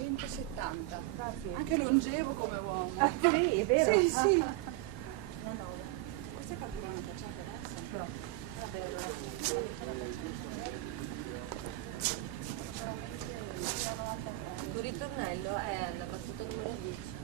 170. Anche longevo come uomo. Ah, sì, è vero? Sì, sì. No. Questa è cattura una cacciata adesso. No. Il tuo ritornello è la battuta numero 10.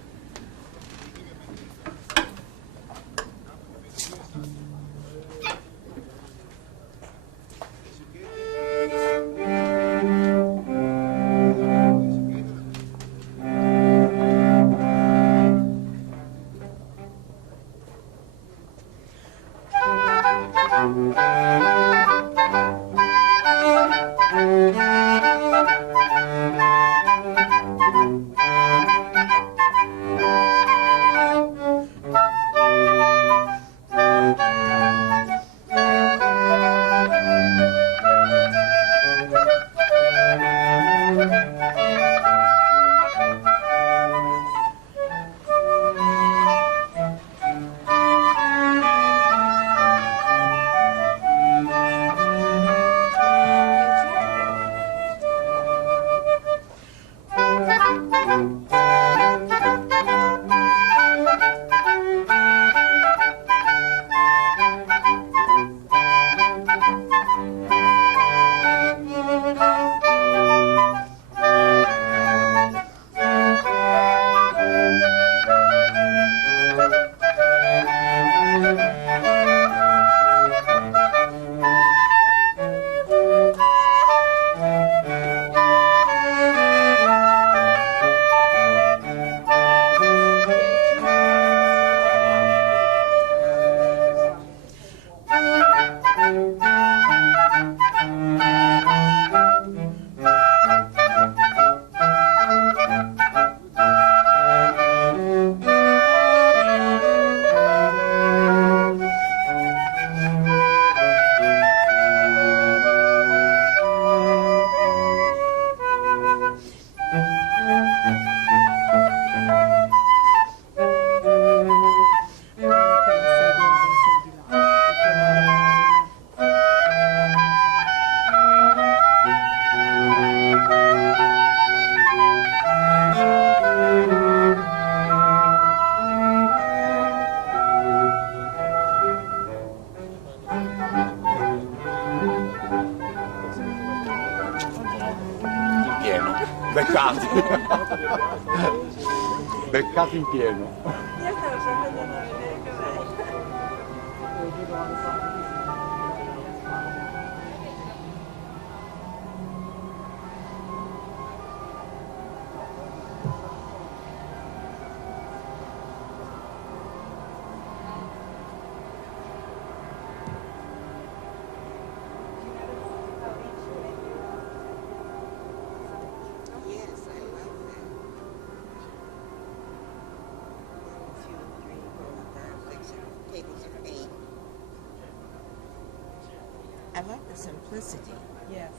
Beccati. Beccati in pieno. Io stavo sempre andando a vedere che I like the simplicity. Yes.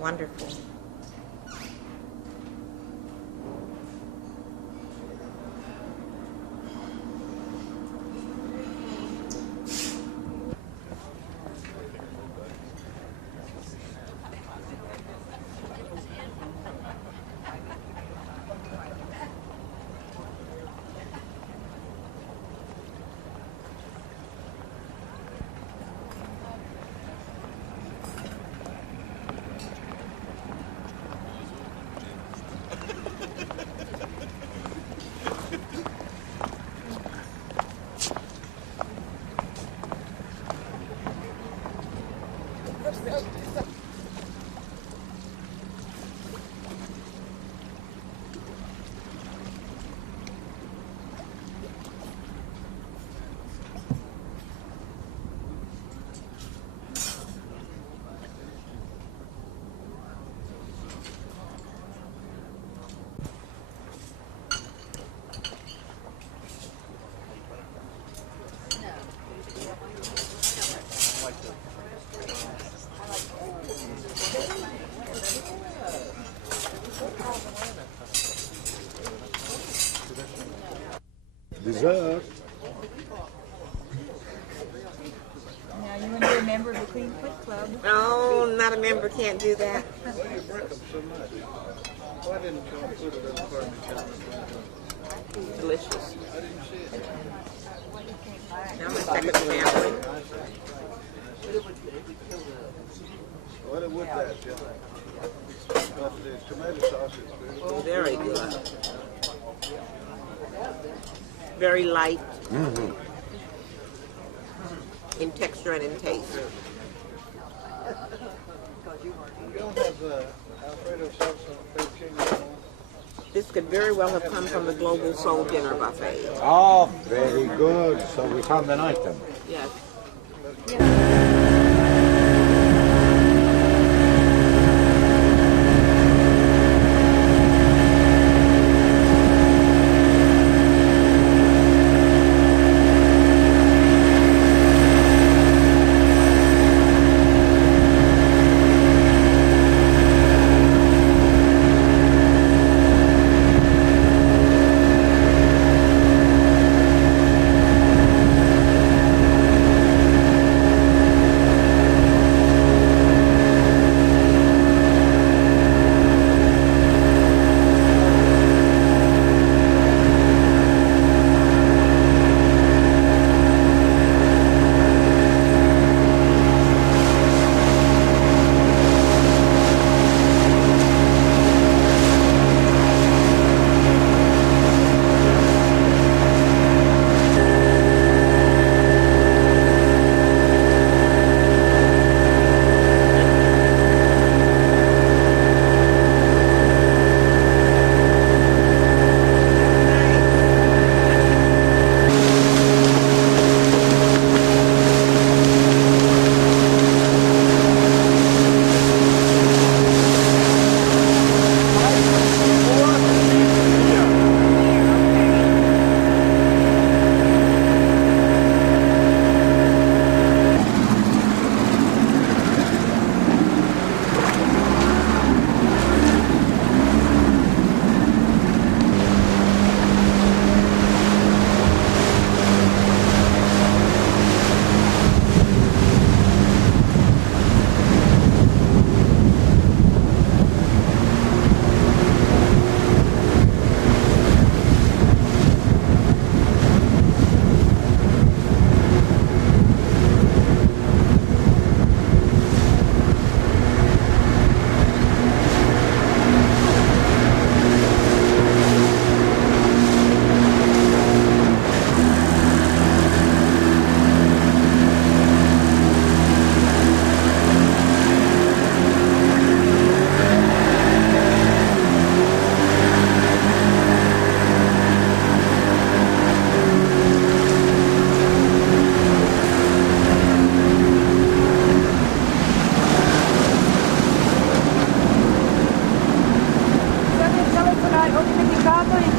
Wonderful. Dessert. Now you want to be a member of the Clean Foot Club? No, not a member can't do that. Why do you break them so much? Why didn't you put it in the furniture? Delicious. I didn't see it. Now my second family. What would that, yeah? But the tomato sauce is Very good. Very light in texture and in taste. You don't have Alfredo sauce on fettuccine. This could very well have come from the Global Soul Dinner Buffet. Oh, very good. So we found an item. Yes.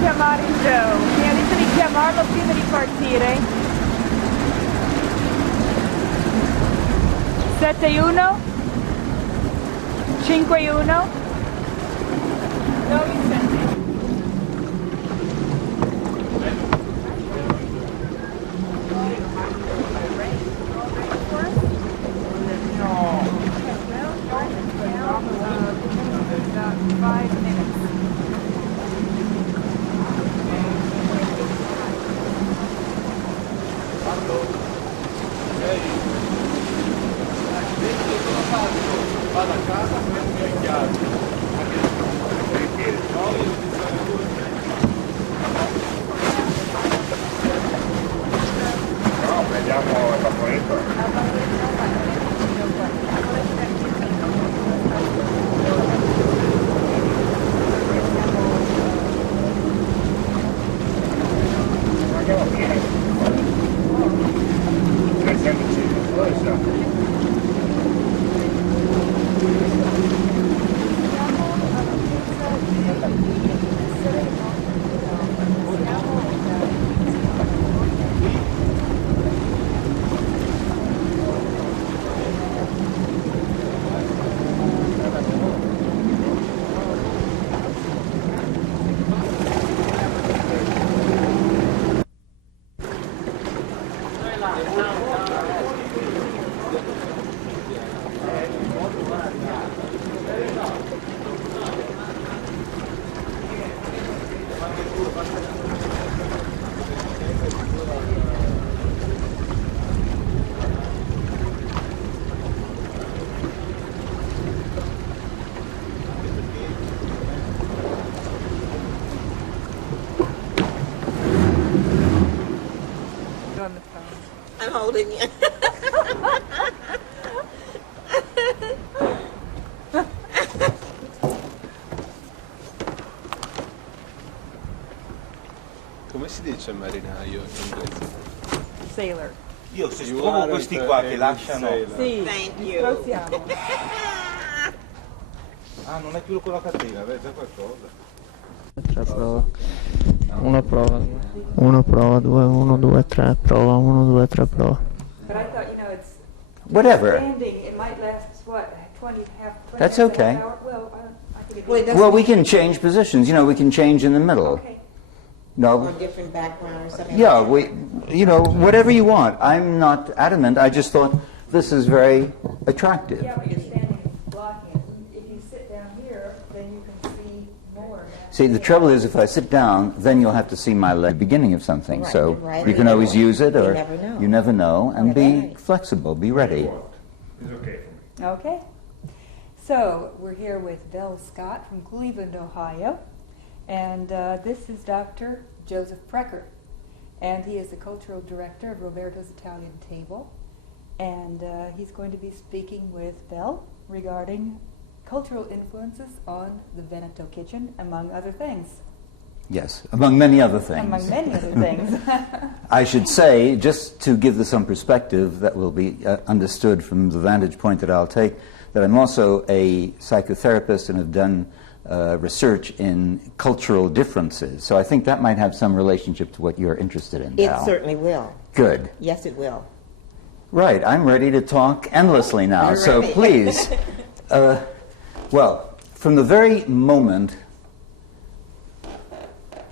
chiamare Joe. Mi ha detto di chiamarlo prima di partire. 71 5-1. Dove sei? Vado a casa, prendo le chiavi. No, prendiamo il vaporetto. Andiamo pieni. 350. On the phone. I'm holding you. Come si dice marinaio in inglese? Sailor. Io se You trovo are questi a- qua a che good lasciano... sailor. Sì, Thank ci you. stroziamo. Ah, non è più con la catena, vedi già qualcosa. Tre prova. Una prova. Una prova, due, uno, due, tre, prova, uno, due, tre, prova. But I thought, it's Whatever. standing, it might last, what, 20, half, 20 That's minutes, a okay. half hour? Well, I think Well, it it'd doesn't Well, we can change positions. You know, we can change in the middle. be, okay. Or No, different background or something. yeah, like that. whatever you want. I'm not adamant. I just thought this is very attractive. Yeah, but you're standing and blocking it. If you sit down here, then you can see more. See, the trouble is if I sit down, then you'll have to see my leg, beginning of something. Right, So right. you can always use it, You or never know. you never know, and be Right. flexible, be ready. It's okay for me. Okay. So we're here with Bill Scott from Cleveland, Ohio. And this is Dr. Joseph Precker. And he is the cultural director of Roberto's Italian Table. And he's going to be speaking with Bill regarding cultural influences on the Veneto kitchen, among other things. Yes, among many other things. Among many other things. I should say, just to give this some perspective that will be understood from the vantage point that I'll take, that I'm also a psychotherapist and have done research in cultural differences. So I think that might have some relationship to what you're interested in, It Val. certainly will. Good. Yes, it will. Right, I'm ready to talk endlessly now, You're so ready. please. Well, from the very moment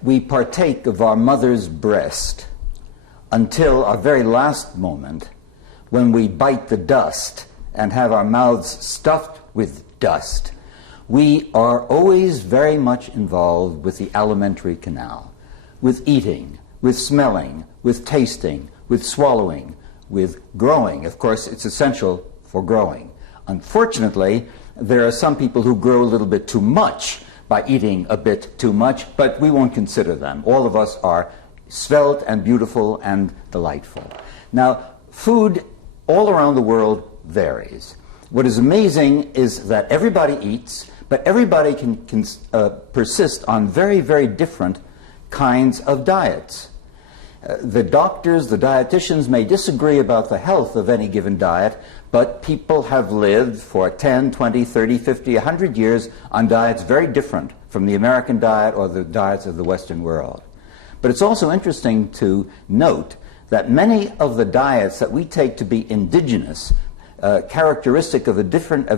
we partake of our mother's breast until our very last moment when we bite the dust and have our mouths stuffed with dust, we are always very much involved with the alimentary canal, with eating, with smelling, with tasting, with swallowing, with growing. Of course, it's essential for growing. Unfortunately, there are some people who grow a little bit too much by eating a bit too much, but we won't consider them. All of us are svelte and beautiful and delightful. Now, food all around the world varies. What is amazing is that everybody eats, but everybody can persist on very, very different kinds of diets. The doctors, the dietitians may disagree about the health of any given diet, but people have lived for 10, 20, 30, 50, 100 years on diets very different from the American diet or the diets of the Western world. But it's also interesting to note that many of the diets that we take to be indigenous, characteristic of a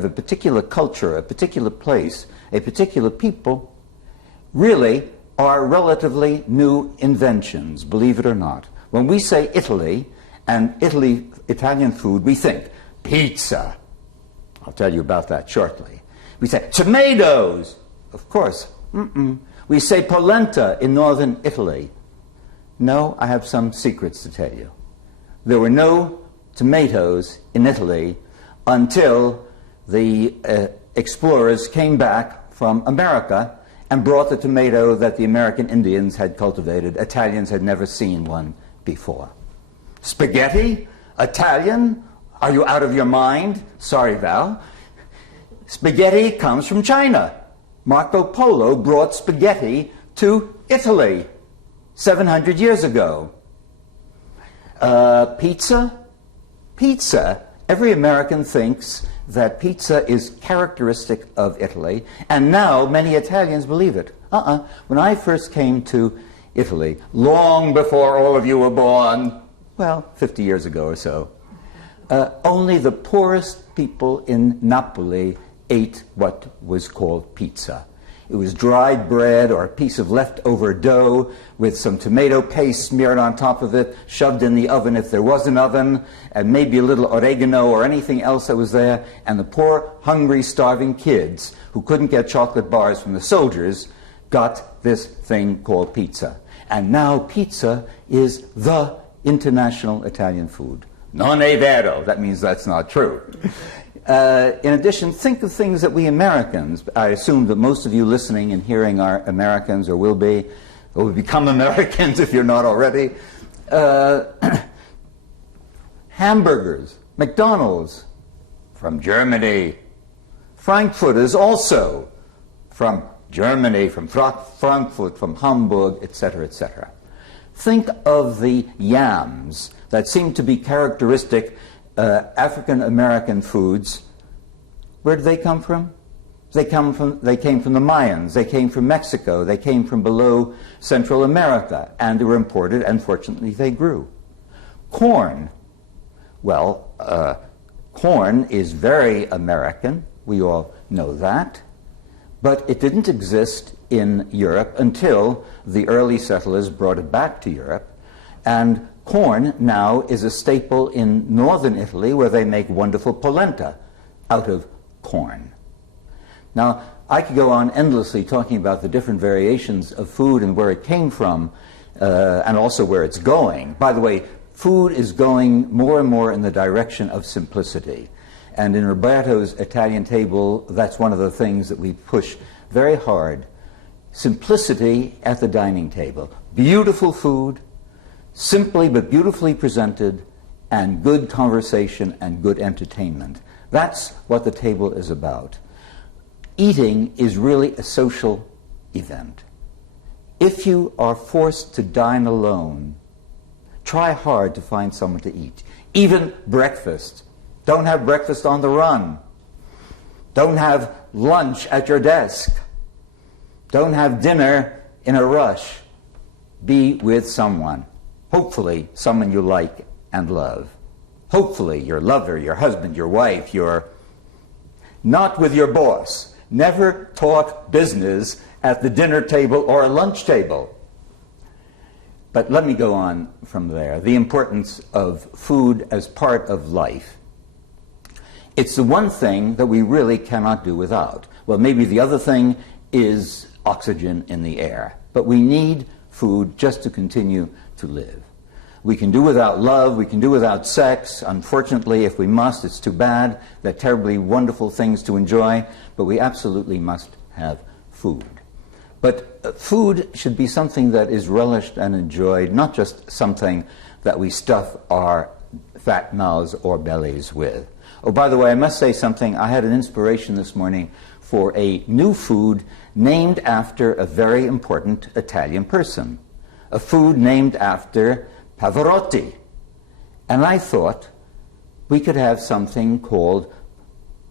particular culture, a particular place, a particular people, really are relatively new inventions, believe it or not. When we say Italy and Italian food, we think pizza. I'll tell you about that shortly. We say tomatoes, of course. We say polenta in northern Italy. No, I have some secrets to tell you. There were no tomatoes in Italy until the explorers came back from America and brought the tomato that the American Indians had cultivated. Italians had never seen one before. Spaghetti? Italian? Are you out of your mind? Sorry, Val. Spaghetti comes from China. Marco Polo brought spaghetti to Italy 700 years ago. Pizza? Pizza. Every American thinks that pizza is characteristic of Italy, and now many Italians believe it. When I first came to Italy, long before all of you were born, well, 50 years ago or so, only the poorest people in Napoli ate what was called pizza. It was dried bread or a piece of leftover dough with some tomato paste smeared on top of it, shoved in the oven if there was an oven, and maybe a little oregano or anything else that was there. And the poor, hungry, starving kids who couldn't get chocolate bars from the soldiers got this thing called pizza. And now pizza is the international Italian food. Non è vero. That means that's not true. In addition, think of things that we Americans, I assume that most of you listening and hearing are Americans or will become Americans if you're not already. Hamburgers, McDonald's, from Germany. Frankfurters also from Germany, from Frankfurt, from Hamburg, etc., etc. Think of the yams that seem to be characteristic African American foods. Where did they come from? They came from the Mayans. They came from Mexico. They came from below Central America, and they were imported, and fortunately they grew. Corn. Well, corn is very American. We all know that. But it didn't exist in Europe until the early settlers brought it back to Europe. And corn now is a staple in northern Italy, where they make wonderful polenta out of corn. Now, I could go on endlessly talking about the different variations of food and where it came from, and also where it's going. By the way, food is going more and more in the direction of simplicity. And in Roberto's Italian table, that's one of the things that we push very hard. Simplicity at the dining table. Beautiful food, simply but beautifully presented, and good conversation and good entertainment. That's what the table is about. Eating is really a social event. If you are forced to dine alone, try hard to find someone to eat. Even breakfast. Don't have breakfast on the run. Don't have lunch at your desk. Don't have dinner in a rush. Be with someone. Hopefully, someone you like and love. Hopefully, your lover, your husband, your wife, not with your boss. Never talk business at the dinner table or a lunch table. But let me go on from there. The importance of food as part of life. It's the one thing that we really cannot do without. Well, maybe the other thing is oxygen in the air. But we need food just to continue to live. We can do without love, we can do without sex. Unfortunately, if we must, it's too bad. They're terribly wonderful things to enjoy, but we absolutely must have food. But food should be something that is relished and enjoyed, not just something that we stuff our fat mouths or bellies with. Oh, by the way, I must say something. I had an inspiration this morning for a new food named after a very important Italian person. A food named after Pavarotti. And I thought we could have something called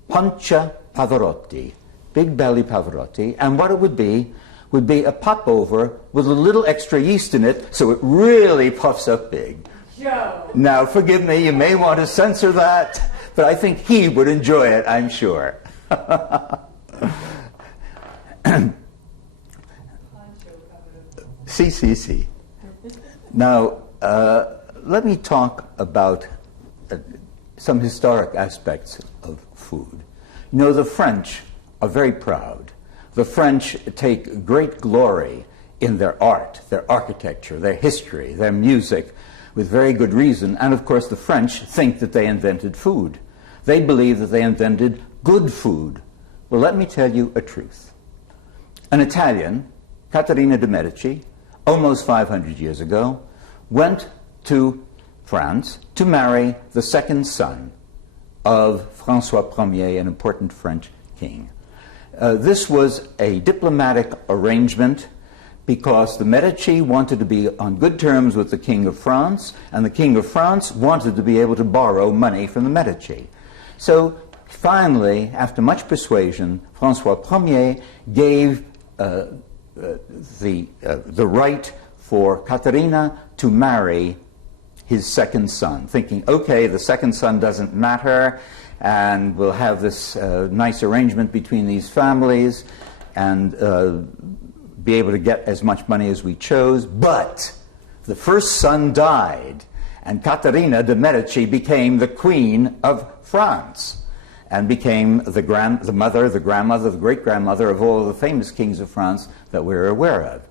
pancia Pavarotti, big belly Pavarotti, and what it would be a popover with a little extra yeast in it so it really puffs up big. Joe. Now, forgive me, you may want to censor that, but I think he would enjoy it, I'm sure. Si. Now, let me talk about some historic aspects of food. You know, the French are very proud. The French take great glory in their art, their architecture, their history, their music, with very good reason. And of course, the French think that they invented food. They believe that they invented good food. Well, let me tell you a truth. An Italian, Caterina de' Medici, almost 500 years ago, went to France to marry the second son of François Ier, an important French king. This was a diplomatic arrangement because the Medici wanted to be on good terms with the King of France, and the King of France wanted to be able to borrow money from the Medici. So finally, after much persuasion, François Ier gave the right for Caterina to marry his second son, thinking, okay, the second son doesn't matter, and we'll have this nice arrangement between these families, and be able to get as much money as we chose. But the first son died, and Caterina de' Medici became the Queen of France, and became the mother, the grandmother, the great-grandmother of all of the famous kings of France that we're aware of.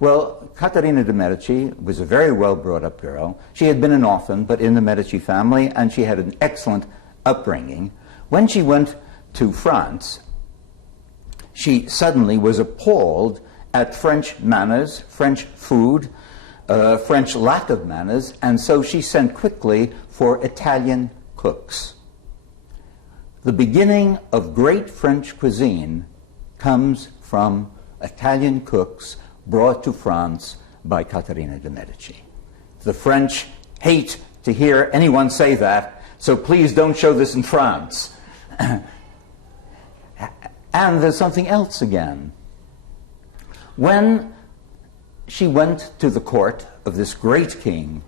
Well, Caterina de' Medici was a very well-brought-up girl. She had been an orphan, but in the Medici family, and she had an excellent upbringing. When she went to France, she suddenly was appalled at French manners, French food, French lack of manners, and so she sent quickly for Italian cooks. The beginning of great French cuisine comes from Italian cooks brought to France by Caterina de' Medici. The French hate to hear anyone say that, so please don't show this in France. And there's something else again. When she went to the court of this great king,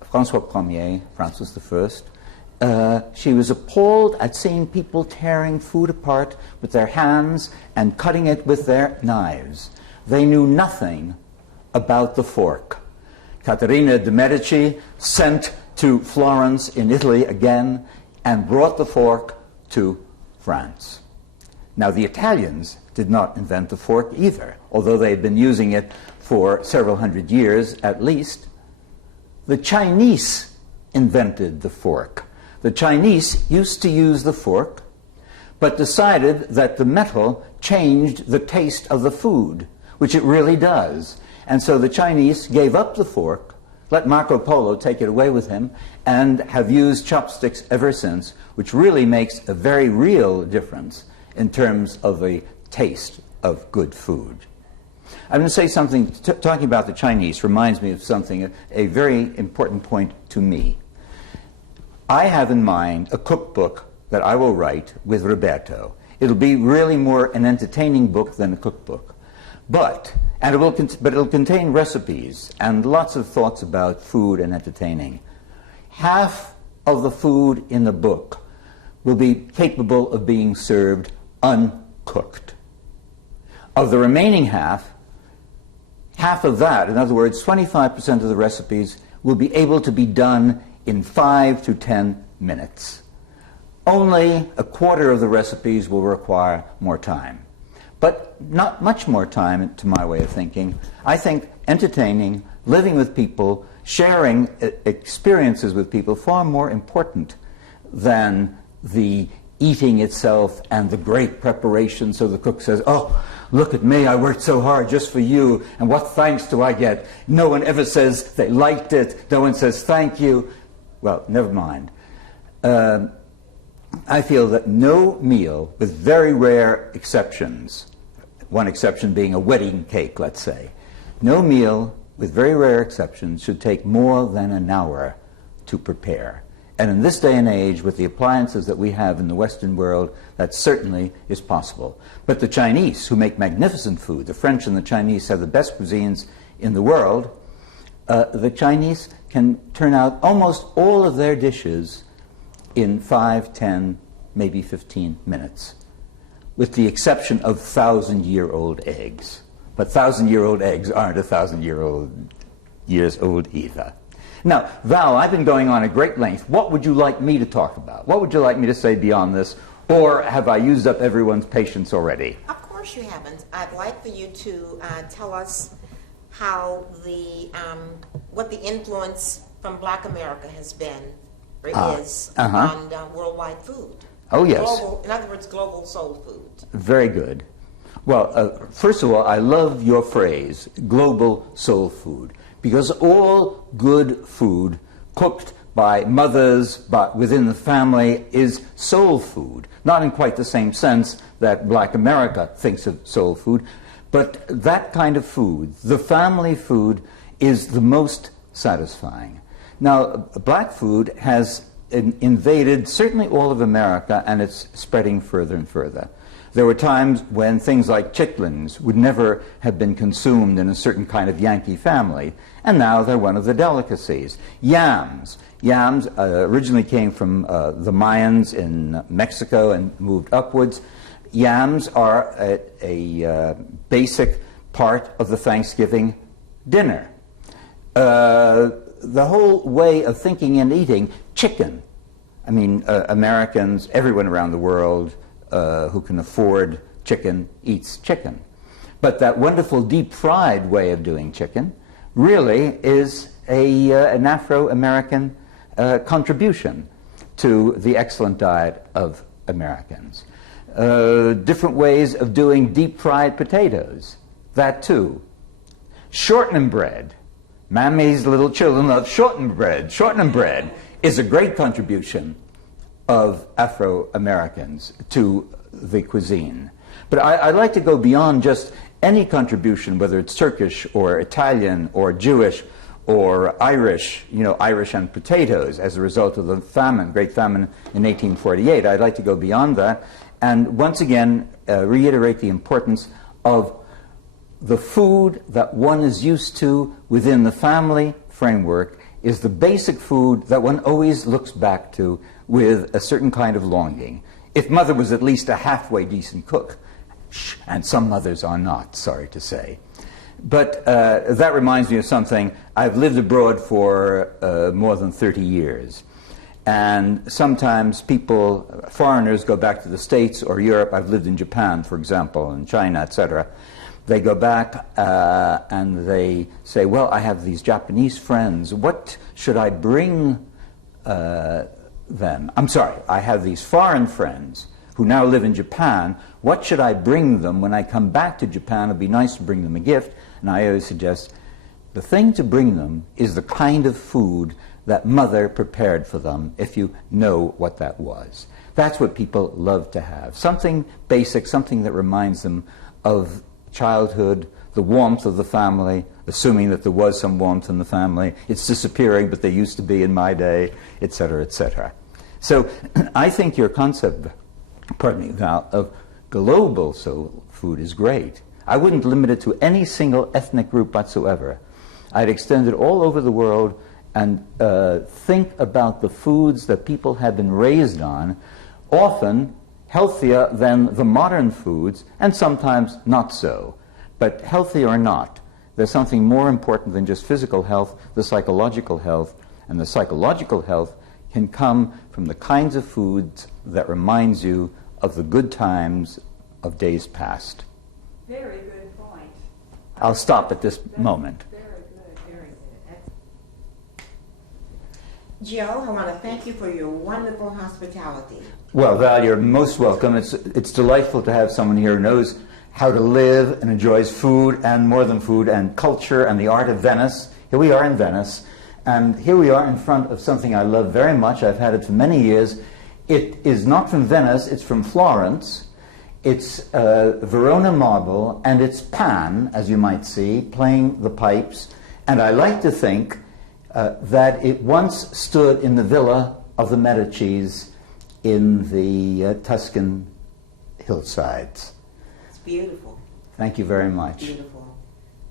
François Ier, Francis I, she was appalled at seeing people tearing food apart with their hands and cutting it with their knives. They knew nothing about the fork. Caterina de' Medici sent to Florence in Italy again and brought the fork to France. Now, the Italians did not invent the fork either, although they had been using it for several hundred years at least. The Chinese invented the fork. The Chinese used to use the fork, but decided that the metal changed the taste of the food, which it really does. And so the Chinese gave up the fork, let Marco Polo take it away with him, and have used chopsticks ever since, which really makes a very real difference in terms of the taste of good food. I'm going to say something, talking about the Chinese reminds me of something, a very important point to me. I have in mind a cookbook that I will write with Roberto. It'll be really more an entertaining book than a cookbook. But it'll contain recipes and lots of thoughts about food and entertaining. Half of the food in the book will be capable of being served uncooked. Of the remaining half of that, in other words, 25% of the recipes will be able to be done in 5 to 10 minutes. Only a quarter of the recipes will require more time. But not much more time, to my way of thinking. I think entertaining, living with people, sharing experiences with people, far more important than the eating itself and the great preparation. So the cook says, oh, look at me, I worked so hard just for you, and what thanks do I get? No one ever says they liked it. No one says thank you. Well, never mind. I feel that no meal, with very rare exceptions, one exception being a wedding cake, let's say, no meal, with very rare exceptions, should take more than an hour to prepare. And in this day and age, with the appliances that we have in the Western world, that certainly is possible. But the Chinese, who make magnificent food, the French and the Chinese have the best cuisines in the world, the Chinese can turn out almost all of their dishes in 5, 10, maybe 15 minutes, with the exception of 1,000-year-old eggs. But 1,000-year-old eggs aren't 1,000 years old either. Now, Val, I've been going on at great length. What would you like me to talk about? What would you like me to say beyond this? Or have I used up everyone's patience already? Of course you haven't. I'd like for you to tell us how what the influence from Black America has been or is on worldwide food. Oh, yes. Global, in other words, global soul food. Very good. Well, first of all, I love your phrase, global soul food, because all good food cooked by mothers, but within the family, is soul food. Not in quite the same sense that Black America thinks of soul food, but that kind of food, the family food, is the most satisfying. Now, black food has invaded certainly all of America, and it's spreading further and further. There were times when things like chitlins would never have been consumed in a certain kind of Yankee family, and now they're one of the delicacies. Yams. Yams originally came from the Mayans in Mexico and moved upwards. Yams are a basic part of the Thanksgiving dinner. The whole way of thinking and eating, chicken. I mean, Americans, everyone around the world who can afford chicken eats chicken. But that wonderful deep-fried way of doing chicken really is an Afro-American contribution to the excellent diet of Americans. Different ways of doing deep-fried potatoes, that too. Shortening bread. Mammy's little children love shortening bread. Shortening bread is a great contribution of Afro-Americans to the cuisine. But I'd like to go beyond just any contribution, whether it's Turkish or Italian or Jewish or Irish, Irish and potatoes as a result of the famine, Great Famine in 1848. I'd like to go beyond that and once again reiterate the importance of the food that one is used to within the family framework is the basic food that one always looks back to with a certain kind of longing. If mother was at least a halfway decent cook, and some mothers are not, sorry to say. But that reminds me of something. I've lived abroad for more than 30 years. And sometimes people, foreigners, go back to the States or Europe. I've lived in Japan, for example, and China, etc. They go back and they say, well, I have these Japanese friends. What should I bring them? I'm sorry, I have these foreign friends who now live in Japan. What should I bring them when I come back to Japan? It'd be nice to bring them a gift. And I always suggest the thing to bring them is the kind of food that mother prepared for them, if you know what that was. That's what people love to have. Something basic, something that reminds them of childhood, the warmth of the family, assuming that there was some warmth in the family. It's disappearing, but there used to be in my day, etc., etc. So I think your concept, pardon me, Val, of global soul food is great. I wouldn't limit it to any single ethnic group whatsoever. I'd extend it all over the world and think about the foods that people have been raised on, often healthier than the modern foods, and sometimes not so. But healthy or not, there's something more important than just physical health, the psychological health, and the psychological health can come from the kinds of foods that reminds you of the good times of days past. Very good point. I'll stop at this moment. Very good, very good. Joe, I want to thank you for your wonderful hospitality. Well, Val, you're most welcome. It's delightful to have someone here who knows how to live and enjoys food, and more than food, and culture and the art of Venice. Here we are in Venice, and here we are in front of something I love very much. I've had it for many years. It is not from Venice, it's from Florence. It's Verona marble, and it's Pan, as you might see, playing the pipes. And I like to think that it once stood in the villa of the Medicis in the Tuscan hillsides. It's beautiful. Thank you very much. Beautiful.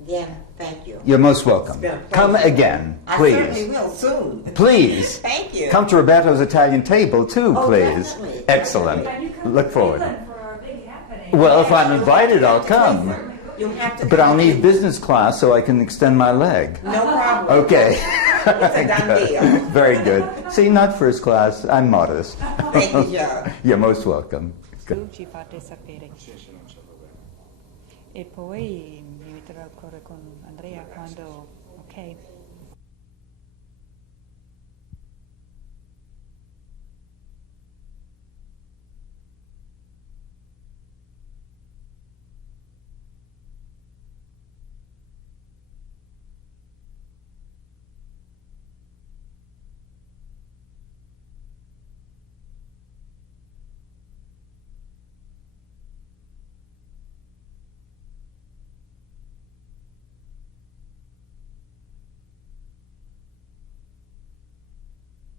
Again, thank you. You're most welcome. been a pleasure. Come again, I please. certainly will soon. Please. Thank you. Come to Roberto's Italian table too, Oh, please. definitely. Excellent. Can you come Look to forward. Cleveland for our big happening? Well, if I'm invited, I'll come. You'll have to. But I'll need business class so I can extend my leg. No problem. Okay. It's a done deal. Very good. See, not first class. I'm modest. Thank you, Joe. You're most welcome. Su ci fate sapere. E poi mi metterò al corre con Andrea quando, ok?